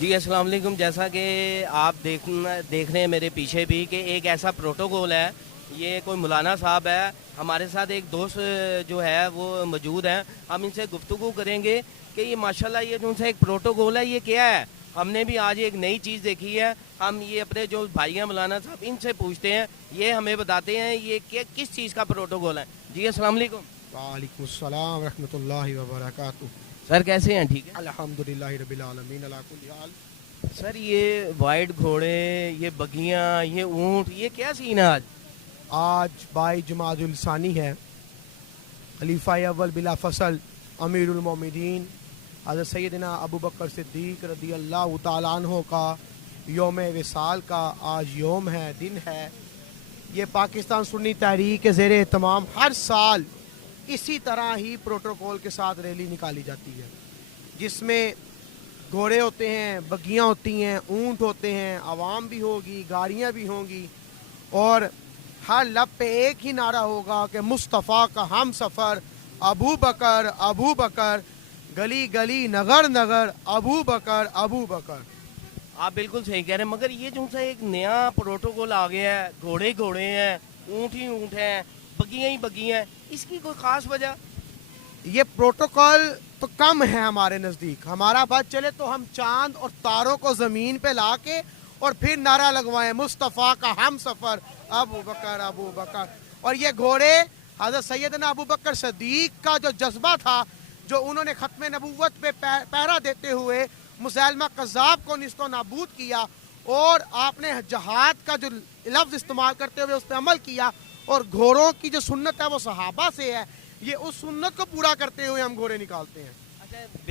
جی السلام علیکم. جیسا کہ آپ دیکھ رہے ہیں میرے پیچھے بھی کہ ایک ایسا پروٹوکول ہے. یہ کوئی مولانا صاحب ہے, ہمارے ساتھ ایک دوست جو ہے وہ موجود ہیں. ہم ان سے گفتگو کریں گے کہ یہ ماشاءاللہ یہ جو ایک پروٹوکول ہے یہ کیا ہے. ہم نے بھی آج ایک نئی چیز دیکھی ہے. ہم یہ اپنے جو بھائی ہیں مولانا صاحب ان سے پوچھتے ہیں, یہ ہمیں بتاتے ہیں یہ کس چیز کا پروٹوکول ہے. جی السلام علیکم. وعلیکم السلام ورحمۃ اللہ وبرکاتہ. سر کیسے ہیں؟ ٹھیک ہے الحمدللہ رب العالمین علی کل حال. سر یہ وائٹ گھوڑے, یہ بگیاں, یہ اونٹ, یہ کیا سین ہے آج؟ آج 22 جمادی الثانی ہے. خلیفہ اول بلا فصل امیر المومنین حضرت سیدنا ابو بکر صدیق رضی اللہ تعالیٰ عنہ کا یوم وصال کا آج یوم ہے, دن ہے. یہ پاکستان سنی تحریک کے زیر اہتمام ہر سال اسی طرح ہی پروٹوکول کے ساتھ ریلی نکالی جاتی ہے, جس میں گھوڑے ہوتے ہیں, بگیاں ہوتی ہیں, اونٹ ہوتے ہیں, عوام بھی ہوگی, گاڑیاں بھی ہوں گی, اور ہر لب پہ ایک ہی نعرہ ہوگا کہ مصطفیٰ کا ہم سفر ابو بکر ابو بکر, گلی گلی نگر نگر ابو بکر ابو بکر. آپ بالکل صحیح کہہ رہے ہیں, مگر یہ جو سا ایک نیا پروٹوکول آ گیا ہے, گھوڑے گھوڑے ہیں, اونٹ ہی اونٹ ہیں, بگیاں ہی بگیاں ہیں, اس کی کوئی خاص وجہ؟ یہ پروٹوکول تو کم ہے ہمارے نزدیک. ہمارا بات چلے تو ہم چاند اور تاروں کو زمین پہ لا کے اور پھر نعرہ لگوائیں مصطفیٰ کا ہم سفر ابو بکر ابو بکر. اور یہ گھوڑے حضرت سیدنا ابو بکر صدیق کا جو جذبہ تھا, جو انہوں نے ختم نبوت پہ پہرا دیتے ہوئے مسیلمہ کذاب کو نیست و نابود کیا, اور آپ نے جہاد کا جو لفظ استعمال کرتے ہوئے اس پہ عمل کیا, اور گھوڑوں کی جو سنت ہے وہ صحابہ سے ہے. یہ اس سنت کو پورا کرتے ہوئے ہم گھوڑے نکالتے ہیں. اچھا